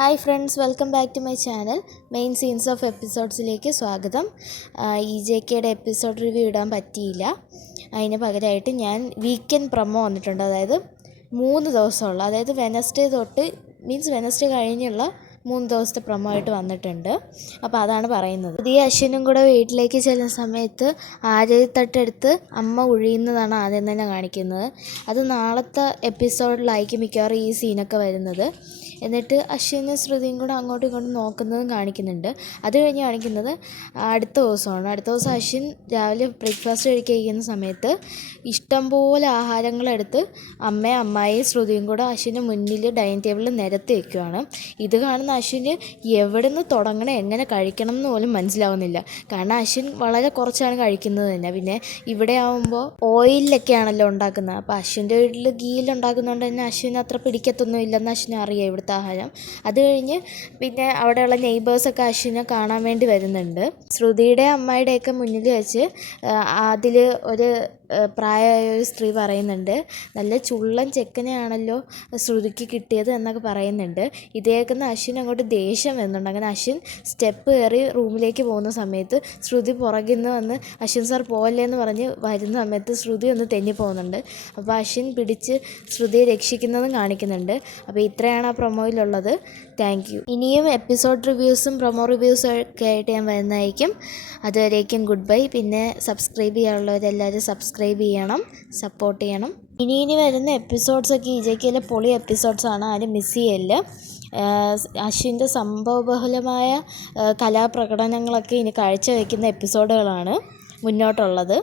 Hi friends, welcome back to my channel. Main scenes of എപ്പിസോഡ്സിലേക്ക് സ്വാഗതം. EJKയുടെ episode review ഇടാൻ പറ്റിയില്ല. അതിന് പകരമായിട്ട് ഞാൻ വീക്കെൻഡ് പ്രൊമോ വന്നിട്ടുണ്ട്. അതായത് 3 ദിവസമുള്ള, അതായത് വെനസ്ഡേ തൊട്ട് വെനസ്ഡേ കഴിഞ്ഞുള്ള 3 ദിവസത്തെ പ്രൊമോ ആയിട്ട് വന്നിട്ടുണ്ട്. അപ്പോൾ അതാണ് പറയുന്നത്. പുതിയ അശ്വിനും കൂടെ വീട്ടിലേക്ക് ചെല്ലുന്ന സമയത്ത് ആര്യത്തട്ടെടുത്ത് അമ്മ ഒഴിയുന്നതാണ് ആദ്യം തന്നെ കാണിക്കുന്നത്. അത് നാളത്തെ എപ്പിസോഡിലായിരിക്കും മിക്കവാറും ഈ സീനൊക്കെ വരുന്നത്. എന്നിട്ട് അശ്വിനും ശ്രുതിയും കൂടെ അങ്ങോട്ടും ഇങ്ങോട്ടും നോക്കുന്നതും കാണിക്കുന്നുണ്ട്. അത് കഴിഞ്ഞ് കാണിക്കുന്നത് അടുത്ത ദിവസമാണ്. അടുത്ത ദിവസം അശ്വിൻ രാവിലെ ബ്രേക്ക്ഫാസ്റ്റ് കഴിക്കുന്ന സമയത്ത് ഇഷ്ടംപോലെ ആഹാരങ്ങളെടുത്ത് അമ്മായിയും ശ്രുതിയും കൂടെ അശ്വിൻ്റെ മുന്നിൽ ഡൈനിങ് ടേബിളിൽ നിരത്തി വയ്ക്കുകയാണ്. ഇത് കാണുന്ന അശ്വിന് എവിടെ നിന്ന് തുടങ്ങണം, എങ്ങനെ കഴിക്കണം എന്ന് പോലും മനസ്സിലാവുന്നില്ല. കാരണം അശ്വിൻ വളരെ കുറച്ചാണ് കഴിക്കുന്നത് തന്നെ. പിന്നെ ഇവിടെ ആവുമ്പോൾ ഓയിലൊക്കെയാണല്ലോ ഉണ്ടാക്കുന്നത്. അപ്പോൾ അശ്വിൻ്റെ വീട്ടിൽ ഗീയിലുണ്ടാക്കുന്നതുകൊണ്ട് തന്നെ അശ്വിന് അത്ര പിടിക്കത്തൊന്നും ഇല്ലെന്ന് അശ്വിന് അറിയാം ഇവിടുത്തെ ആഹാരം. അത് കഴിഞ്ഞ് പിന്നെ അവിടെയുള്ള നെയ്ബേഴ്സൊക്കെ അശ്വിനെ കാണാൻ വേണ്ടി വരുന്നുണ്ട്. ശ്രുതിയുടെ അമ്മായിയുടെയൊക്കെ മുന്നിൽ വെച്ച് അതിൽ ഒരു പ്രായമായ ഒരു സ്ത്രീ പറയുന്നുണ്ട്, നല്ല ചുള്ളൻ ചെക്കനെയാണല്ലോ ശ്രുതിക്ക് കിട്ടിയത് എന്നൊക്കെ പറയുന്നുണ്ട്. ഇതേക്കുന്ന അശ്വിൻ അങ്ങോട്ട് ദേഷ്യം വരുന്നുണ്ട്. അങ്ങനെ അശ്വിൻ സ്റ്റെപ്പ് കയറി റൂമിലേക്ക് പോകുന്ന സമയത്ത് ശ്രുതി പുറകിൽ നിന്ന് വന്ന് അശ്വിൻ സാർ പോകല്ലേ എന്ന് പറഞ്ഞ് വരുന്ന സമയത്ത് ശ്രുതി ഒന്ന് തെന്നി പോകുന്നുണ്ട്. അപ്പോൾ അശ്വിൻ പിടിച്ച് ശ്രുതിയെ രക്ഷിക്കുന്നതും കാണിക്കുന്നുണ്ട്. അപ്പോൾ ഇത്രയാണ് ആ പ്രൊമോയിലുള്ളത്. Thank you. ഇനിയും എപ്പിസോഡ് റിവ്യൂസും പ്രൊമോ റിവ്യൂസും ഒക്കെ ആയിട്ട് ഞാൻ വരുന്നതായിരിക്കും. അതുവരേക്കും ഗുഡ് ബൈ. പിന്നെ സബ്സ്ക്രൈബ് ചെയ്യാനുള്ളവരെല്ലാവരും സബ്സ്ക്രൈബ് ചെയ്യണം, സപ്പോർട്ട് ചെയ്യണം. ഇനി വരുന്ന എപ്പിസോഡ്സൊക്കെ EJKയിലെ പൊളി എപ്പിസോഡ്സാണ്, ആരും മിസ് ചെയ്യല്ല. അശ്വിൻ്റെ സംഭവബഹുലമായ കലാപ്രകടനങ്ങളൊക്കെ ഇനി കാഴ്ചവെക്കുന്ന എപ്പിസോഡുകളാണ് മുന്നോട്ടുള്ളത്.